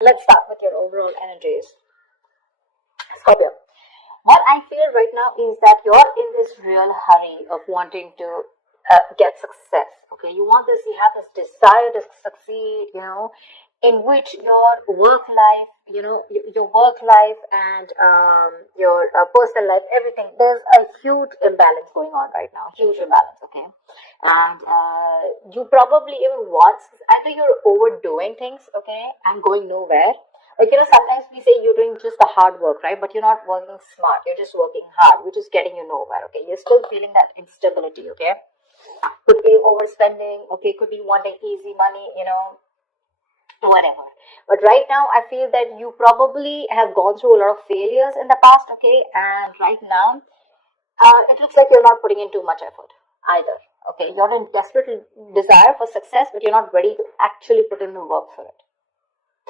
Let's start with your overall energies. Scorpio. What I feel right now is that you're in this real hurry of wanting to get success. Okay, you want this, you have this desire to succeed, in which your work life, your work life and your personal life, everything, there's a huge imbalance going on right now, huge imbalance, okay? And you probably even want, either you're overdoing things, okay, and going nowhere. Like, sometimes we say you're doing just the hard work, right? But you're not working smart. You're just working hard, which is getting you nowhere, okay? You're still feeling that instability, okay? Could be overspending, okay? Could be wanting easy money, whatever. But right now, I feel that you probably have gone through a lot of failures in the past, okay? And right now, it looks like you're not putting in too much effort either, okay? You're in desperate desire for success, but you're not ready to actually put in the work for it,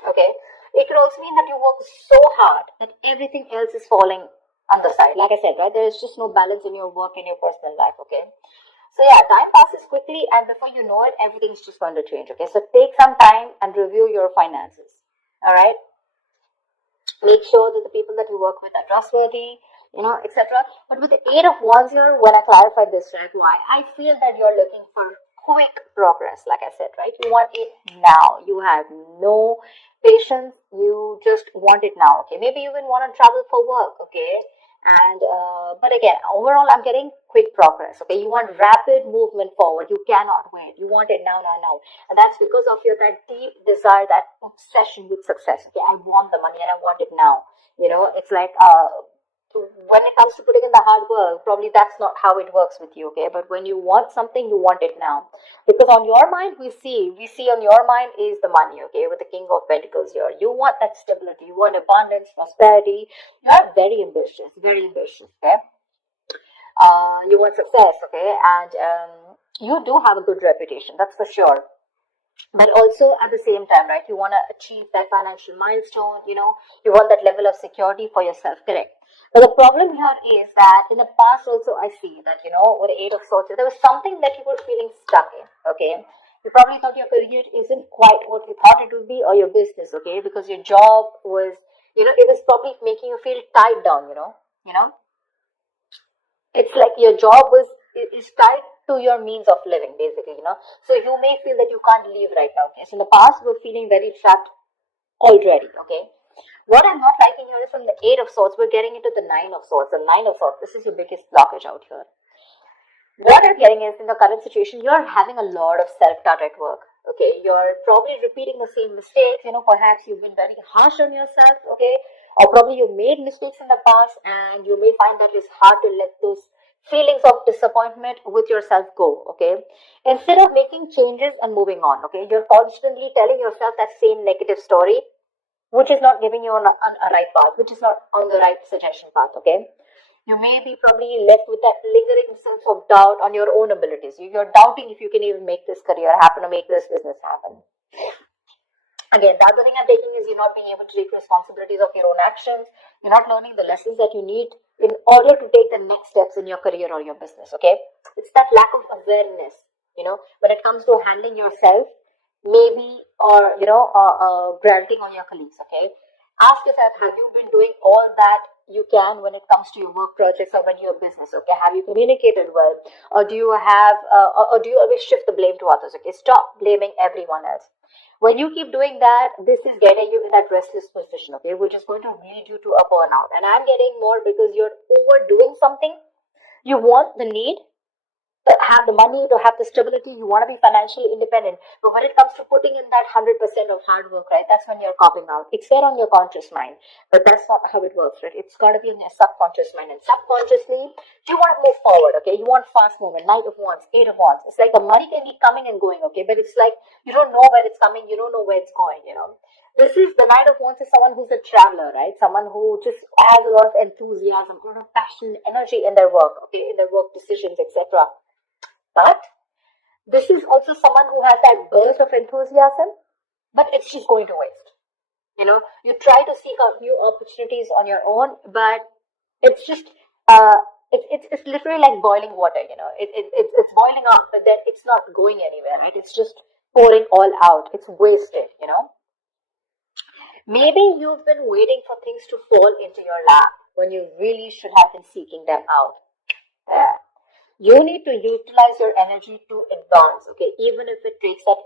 okay? It could also mean that you work so hard that everything else is falling on the side. Like I said, right, there is just no balance in your work and your personal life, okay? So yeah, time passes quickly, and before you know it, everything's just going to change, okay? So take some time and review your finances, all right? Make sure that the people that you work with are trustworthy, etc. But with the Eight of Wands here, when I clarify this, right, why I feel that you're looking for quick progress, like I said, right? You want it now. You have no patience. You just want it now, okay? Maybe you even want to travel for work, okay? And but again, overall, I'm getting quick progress, okay? You want rapid movement forward. You cannot wait. You want it now, now, now. And that's because of your that deep desire, that obsession with success, okay? I want the money and I want it now. It's like when it comes to putting in the hard work, probably that's not how it works with you, okay? But when you want something, you want it now. Because on your mind, we see on your mind is the money, okay? With the King of Pentacles here. You want that stability, you want abundance, prosperity. You are very ambitious, okay? You want success, okay? And you do have a good reputation, that's for sure. But also at the same time, right, you want to achieve that financial milestone, you want that level of security for yourself, correct? But the problem here is that in the past also I see that, with the Eight of Swords, there was something that you were feeling stuck in, okay? You probably thought your career isn't quite what you thought it would be, or your business, okay? Because your job was, it was probably making you feel tied down, you know it's like your job is tied to your means of living, basically, so you may feel that you can't leave right now, okay? So in the past we're feeling very trapped already, okay? What I'm not liking here is from the Eight of Swords we're getting into the Nine of Swords. The Nine of Swords, this is your biggest blockage out here. What I'm getting is, in the current situation, you're having a lot of self-doubt at work, okay? You're probably repeating the same mistakes, perhaps you've been very harsh on yourself, okay? Or probably you made mistakes in the past, and you may find that it's hard to let those feelings of disappointment with yourself go, okay? Instead of making changes and moving on, okay, you're constantly telling yourself that same negative story, which is not giving you on a right path, which is not on the right suggestion path, okay? You may be probably left with that lingering sense of doubt on your own abilities. You're doubting if you can even make this career happen or make this business happen. Again, the other thing I'm taking is you're not being able to take responsibilities of your own actions. You're not learning the lessons that you need in order to take the next steps in your career or your business, okay? It's that lack of awareness, when it comes to handling yourself, maybe, or, granting on your colleagues, okay? Ask yourself, have you been doing all that you can when it comes to your work projects or when your business, okay? Have you communicated well? Or do you have, or do you always shift the blame to others, okay? Stop blaming everyone else. When you keep doing that, this is getting you in that restless position, okay, which is going to lead you to a burnout. And I'm getting more because you're overdoing something. You want the need to have the money, to have the stability, you want to be financially independent. But when it comes to putting in that 100% of hard work, right, that's when you're copping out. It's there on your conscious mind, but that's not how it works, right? It's got to be in your subconscious mind. And subconsciously, you want to move forward, okay? You want fast movement, Knight of Wands, Eight of Wands. It's like the money can be coming and going, okay? But it's like you don't know where it's coming, you don't know where it's going, This is the Knight of Wands is someone who's a traveler, right? Someone who just has a lot of enthusiasm, a lot of passion, energy in their work, okay? In their work decisions, etc. But this is also someone who has that burst of enthusiasm, but it's just going to waste. You try to seek out new opportunities on your own, but it's just it's literally like boiling water. It's boiling up, but then it's not going anywhere, right? It's just pouring all out. It's wasted. Maybe you've been waiting for things to fall into your lap when you really should have been seeking them out. Yeah. You need to utilize your energy to advance, okay, even if it takes that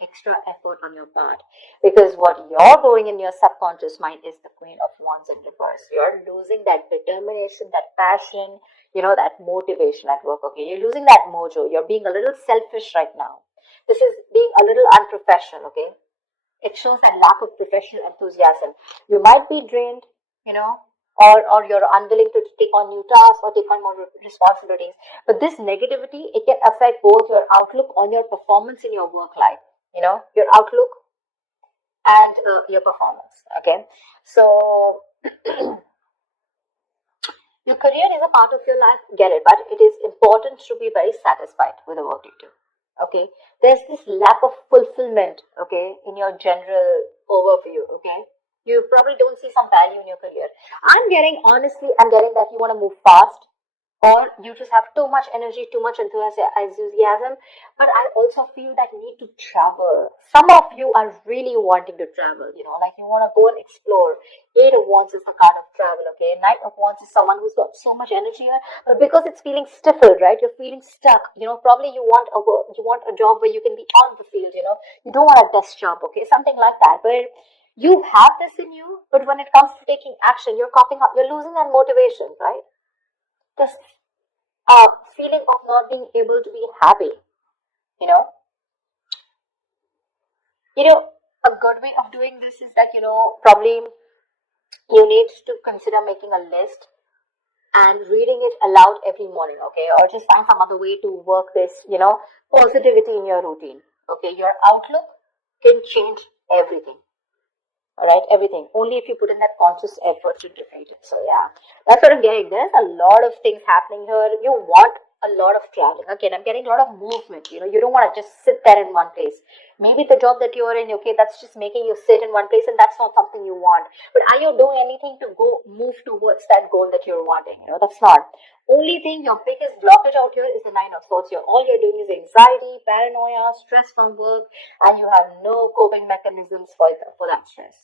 extra effort on your part. Because what you're doing in your subconscious mind is the Queen of Wands in reverse. You're losing that determination, that passion, that motivation at work, okay? You're losing that mojo. You're being a little selfish right now. This is being a little unprofessional, okay? It shows that lack of professional enthusiasm. You might be drained, you know, or you're unwilling to take on new tasks or take on more responsibilities. But this negativity, it can affect both your outlook on your performance in your work life, your outlook and your performance. Okay, so your career is a part of your life, get it, but it is important to be very satisfied with the work you do. Okay, there's this lack of fulfillment, okay, in your general overview, okay. You probably don't see some value in your career. Honestly, I'm getting that you want to move fast, or you just have too much energy, too much enthusiasm. But I also feel that need to travel. Some of you are really wanting to travel, like you want to go and explore. Eight of Wands is the card of travel, okay? Knight of Wands is someone who's got so much energy here, but because it's feeling stifled, right? You're feeling stuck. Probably you want a job where you can be on the field, You don't want a desk job, okay? Something like that. But you have this in you, but when it comes to taking action, you're copying up, you're losing that motivation, right? This feeling of not being able to be happy, you know. A good way of doing this is that, probably you need to consider making a list and reading it aloud every morning, okay? Or just find some other way to work this, positivity in your routine, okay? Your outlook can change everything. All right, everything. Only if you put in that conscious effort to defeat it. So yeah, that's what I'm getting. There's a lot of things happening here. You want a lot of traveling. Again, I'm getting a lot of movement. You don't want to just sit there in one place. Maybe the job that you're in, okay, that's just making you sit in one place, and that's not something you want. But are you doing anything to move towards that goal that you're wanting? That's not. Only thing, your biggest blockage out here is the Nine of Swords. All you're doing is anxiety, paranoia, stress from work, and you have no coping mechanisms for that stress.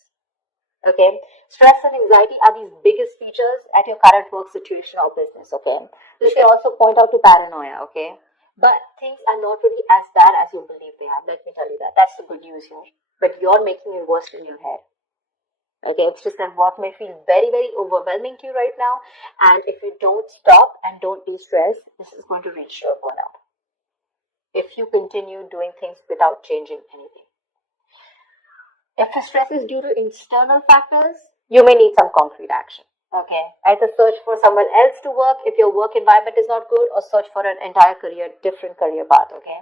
Okay, stress and anxiety are these biggest features at your current work situation or business. Okay, this can also point out to paranoia. Okay, but things are not really as bad as you believe they are. Let me tell you that. That's the good news here. But you're making it worse in your head. Okay, it's just that work may feel very, very overwhelming to you right now, and if you don't stop and don't de-stress, this is going to reach your burnout. If you continue doing things without changing anything. If the stress is due to external factors, you may need some concrete action. Okay, either search for someone else to work if your work environment is not good, or search for an entire different career path. Okay.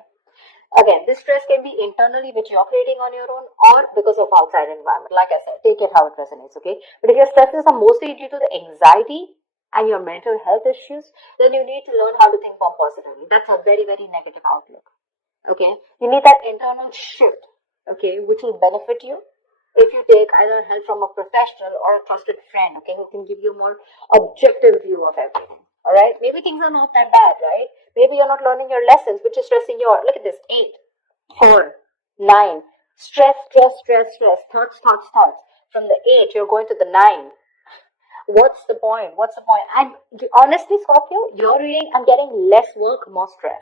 Again, this stress can be internally, which you're creating on your own, or because of outside environment. Like I said, take it how it resonates. Okay. But if your stresses are mostly due to the anxiety and your mental health issues, then you need to learn how to think more positively. That's a very, very negative outlook. Okay. You need that internal shift, okay, which will benefit you if you take either help from a professional or a trusted friend, okay, who can give you a more objective view of everything. All right, maybe things are not that bad, right? Maybe you're not learning your lessons, which is stressing your. Look at this: 8, 4, 9. Stress, stress, stress, stress. Thoughts, thoughts, thoughts. From the 8, you're going to the 9. What's the point? What's the point? And honestly, Scorpio, you're reading. I'm getting less work, more stress.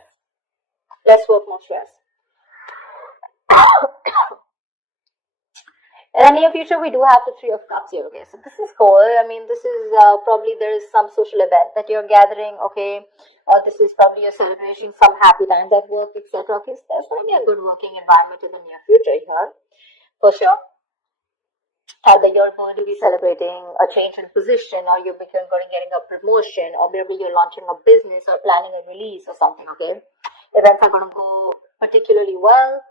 Less work, more stress. In the near future, we do have the Three of Cups here, okay? So this is cool. I mean, this is probably there is some social event that you're gathering, okay? Or this is probably you're celebrating some happy times at work, etc. Okay, so there's going to be a good working environment in the near future here, for sure. Either you're going to be celebrating a change in position, or you're going to getting a promotion, or maybe you're launching a business or planning a release or something, okay? Events are going to go particularly well.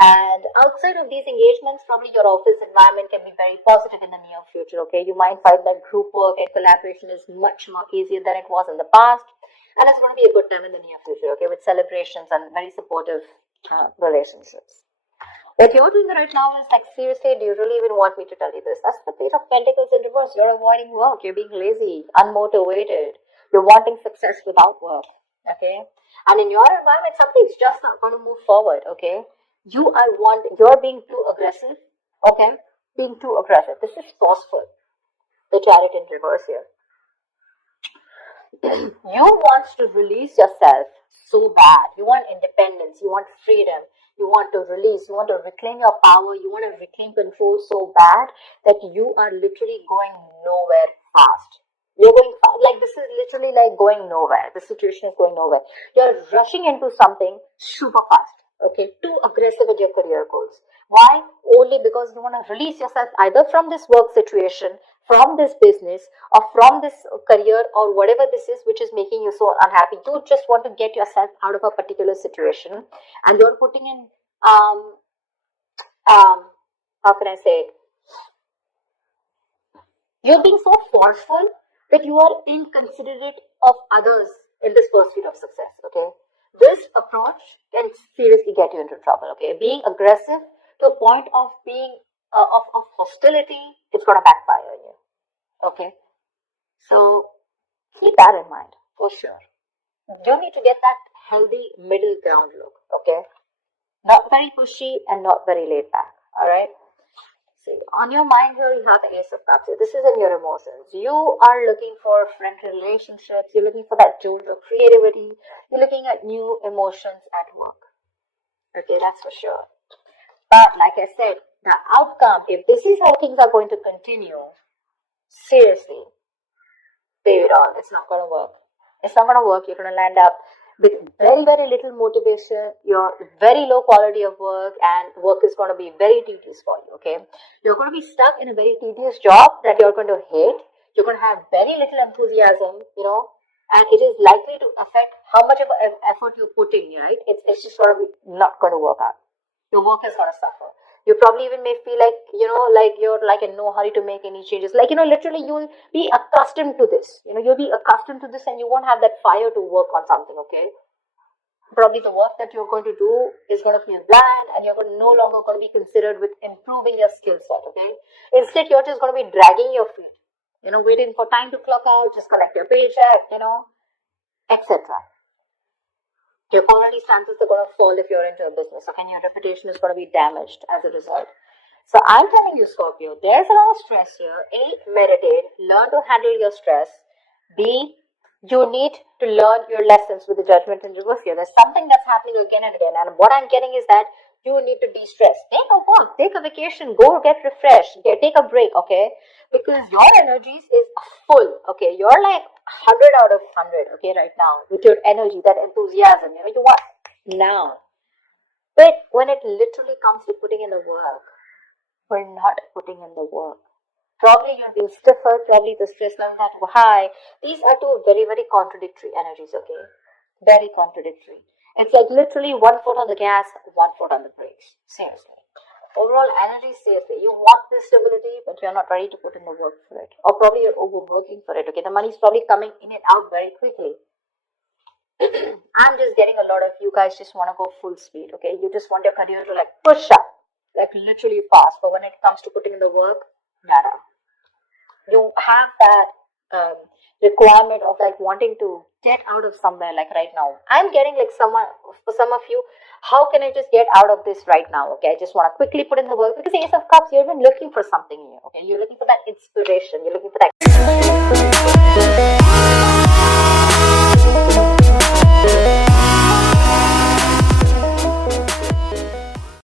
And outside of these engagements, probably your office environment can be very positive in the near future, okay? You might find that group work and collaboration is much more easier than it was in the past. And it's going to be a good time in the near future, okay? With celebrations and very supportive relationships. What you're doing right now is like, seriously, do you really even want me to tell you this? That's the Page of Pentacles in reverse. You're avoiding work. You're being lazy, unmotivated. You're wanting success without work, okay? And in your environment, something's just not going to move forward, okay? You're being too aggressive, okay? being too aggressive. This is forceful. The Chariot in reverse here. You want to release yourself so bad. You want independence. You want freedom. You want to release. You want to reclaim your power. You want to reclaim control so bad that you are literally going nowhere fast. You're going like this is literally like going nowhere. The situation is going nowhere. You're rushing into something super fast. Okay, too aggressive with your career goals. Why? Only because you want to release yourself either from this work situation, from this business, or from this career, or whatever this is which is making you so unhappy. You just want to get yourself out of a particular situation, and you're putting in how can I say it? You're being so forceful that you are inconsiderate of others in this pursuit of success. Okay, this approach can seriously get you into trouble. Okay, being aggressive to a point of being of hostility, it's gonna backfire on you. Okay, so keep that in mind for sure. You need to get that healthy middle ground look. Okay, not very pushy and not very laid back. All right. See, on your mind here, you have the Ace of Cups. This is in your emotions. You are looking for friendly relationships. You're looking for that jolt of creativity. You're looking at new emotions at work. Okay, that's for sure. But like I said, the outcome, if this is how things are going to continue, seriously, pay it on. It's not going to work. It's not going to work. You're going to land up with very, very little motivation, your very low quality of work, and work is going to be very tedious for you, okay? You're going to be stuck in a very tedious job that you're going to hate. You're going to have very little enthusiasm, and it is likely to affect how much of effort you put in, right? It's just sort of not going to work out. Your work is going to suffer. You probably even may feel like, like you're like in no hurry to make any changes. Like, literally you'll be accustomed to this. You'll be accustomed to this and you won't have that fire to work on something, okay? Probably the work that you're going to do is going to feel bland and you're no longer going to be considered with improving your skill set, okay? Instead, you're just going to be dragging your feet, waiting for time to clock out, just collect your paycheck, etc. Your quality standards are going to fall if you're into a business, okay? And your reputation is going to be damaged as a result. So I'm telling you, Scorpio, there's a lot of stress here. A, meditate, learn to handle your stress. B, you need to learn your lessons with the Judgment in reverse here. There's something that's happening again and again. And what I'm getting is that you need to de-stress. Take a walk, take a vacation, go get refreshed, take a break, okay? Because your energies is full, okay? You're like 100 out of 100, okay, right now, with your energy, that enthusiasm, you want now. But when it literally comes to putting in the work, we're not putting in the work. Probably you're being stiffer, probably the stress levels are too high. These are two very, very contradictory energies, okay? Very contradictory. It's like literally one foot on the gas, one foot on the brakes. Seriously. Overall energy, seriously. You want this stability, but you're not ready to put in the work for it. Or probably you're overworking for it, okay? The money's probably coming in and out very quickly. I'm just getting a lot of you guys just want to go full speed, okay? You just want your career to like push up, like literally fast. But when it comes to putting in the work, nada. You have that requirement of like wanting to get out of somewhere, like right now. I'm getting like for some of you, how can I just get out of this right now? Okay, I just want to quickly put in the work because Ace of Cups, you've been looking for something new. Okay, you're looking for that inspiration. You're looking for that